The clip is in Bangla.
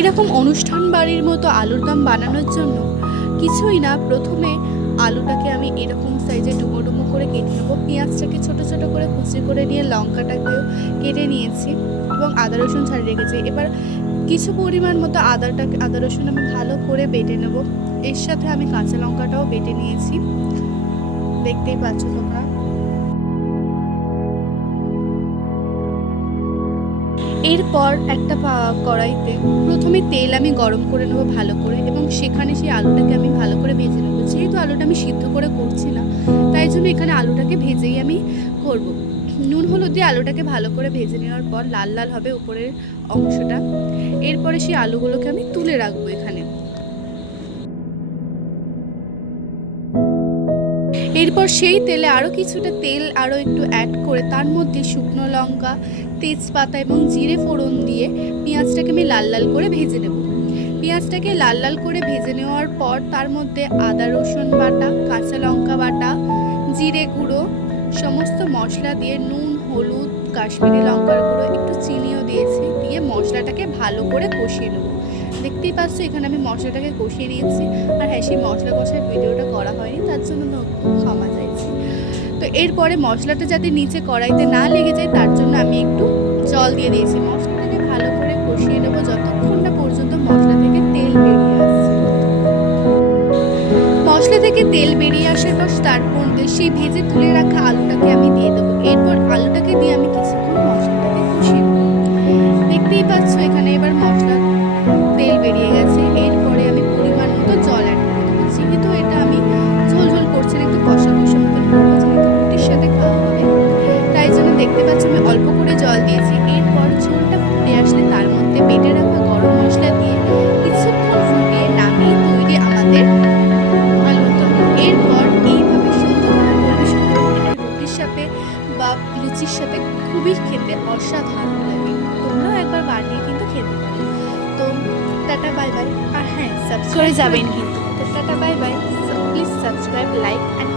এরকম অনুষ্ঠান বাড়ির মতো আলুর দম বানানোর জন্য কিছুই না, প্রথমে আলুটাকে আমি এরকম সাইজে ডুমো ডুমো করে কেটে নেবো। পেঁয়াজটাকে ছোট ছোট করে কুচি করে নিয়ে লঙ্কাটাকেও কেটে নিয়েছি এবং আদা রসুন ছাড়িয়ে রেখেছি। এবার কিছু পরিমাণ মতো আদা রসুন আমি ভালো করে বেটে নেব। এর সাথে আমি কাঁচা লঙ্কাটাও বেটে নিয়েছি, দেখতেই পাচ্ছ তোমরা। এরপর একটা কড়াইতে প্রথমে তেল আমি গরম করে নেবো ভালো করে, এবং সেখানে সেই আলুটাকে আমি ভালো করে ভেজে নেবো। যেহেতু আলুটা আমি সিদ্ধ করে করছি না, তাই জন্য এখানে আলুটাকে ভেজেই আমি করব। নুন হলুদ দিয়ে আলুটাকে ভালো করে ভেজে নেওয়ার পর লাল লাল হবে উপরের অংশটা। এরপরে সেই আলুগুলোকে আমি তুলে রাখবো এখানে। এরপর সেই তেলে আরও কিছুটা তেল আরও একটু অ্যাড করে তার মধ্যে শুকনো লঙ্কা, তেজপাতা এবং জিরে ফোড়ন দিয়ে পেঁয়াজটাকে আমি লাল লাল করে ভেজে নেব। পেঁয়াজটাকে লাল লাল করে ভেজে নেওয়ার পর তার মধ্যে আদা রসুন বাটা, কাঁচা লঙ্কা বাটা, জিরে গুঁড়ো, সমস্ত মশলা দিয়ে নুন, হলুদ, কাশ্মীরি লঙ্কার গুঁড়ো, একটু চিনিও দিয়েছি, দিয়ে মশলাটাকে ভালো করে কষিয়ে নেব। দেখতেই পাচ্ছ এখানে আমি মশলাটাকে কষিয়ে নিয়েছি। আর হ্যাঁ, সেই মশলা কষার ভিডিওটা করা হয়নি, তার জন্য ক্ষমা চাইছি। তো এরপরে মশলাটা যাতে নিচে কড়াইতে না লেগে যায় তার জন্য আমি একটু জল দিয়ে দিয়েছি। মশলাটাকে ভালো করে কষিয়ে নেবো যতক্ষণ না পর্যন্ত মশলা থেকে তেল বেরিয়ে আসছে। মশলা থেকে তেল বেরিয়ে আসার পর তার মধ্যে সেই ভেজে তুলে রাখা আলুটাকে আমি দিয়ে দেবো। এরপর আলুটাকে দিয়ে আমি কিছুক্ষণ মশলাটাকে কষিয়ে নেবো। দেখতেই পাচ্ছ এখানে এবার মশলা তেল বেরিয়ে গেছে। এরপরে আমি পরিমাণ মতো জল অ্যাড করে দেবো। যেহেতু এটা আমি ঝোল ঝোল করছি না, একটু কষা কষা মতন করবো, যেহেতু রুটির সাথে খাওয়া হবে, তাই জন্য দেখতে পাচ্ছ আমি অল্প করে জল দিয়েছি। এরপর ঝোলটা ফুটে আসলে তার মধ্যে বেটে রাখা গরম মশলা দিয়ে কিছুক্ষণ ফুটিয়ে নামিয়ে তৈরি আমাদের আলুর দম। এরপর এইভাবে সুন্দরভাবে পরিবেশন করবো। এটা রুটির সাথে বা লুচির সাথে খুবই খেতে অসাধারণ লাগে। তোমরাও একবার বানিয়ে কিন্তু খেতে পারো। তো টাটা বাই বাই। আর হ্যাঁ, সাবস্ক্রাইব করে যাবেন কিন্তু। তো tata bye bye. Please subscribe, like and